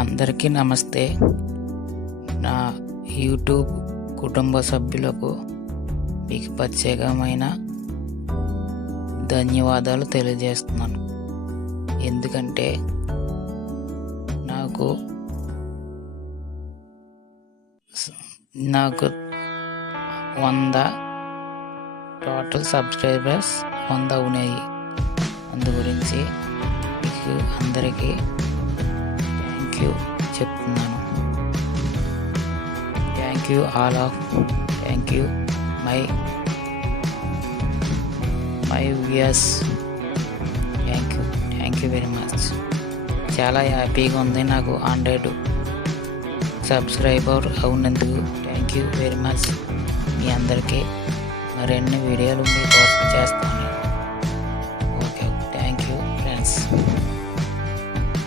అందరికీ నమస్తే. నా యూట్యూబ్ కుటుంబ సభ్యులకు మీకు ప్రత్యేకమైన ధన్యవాదాలు తెలియజేస్తున్నాను. ఎందుకంటే నాకు 100 టోటల్ సబ్స్క్రైబర్స్ 100 అవునాయి. అందు గురించి మీకు అందరికీ థ్యాంక్ యూ చెప్తున్నాను. Thank you all of thank you my viewers. Thank you very much. చాలా హ్యాపీగా ఉంది నాకు 100 సబ్స్క్రైబర్ అవునందుకు. Thank you very much. మీ అందరికీ మరిన్ని వీడియోలు మీకోసం చేస్తాను.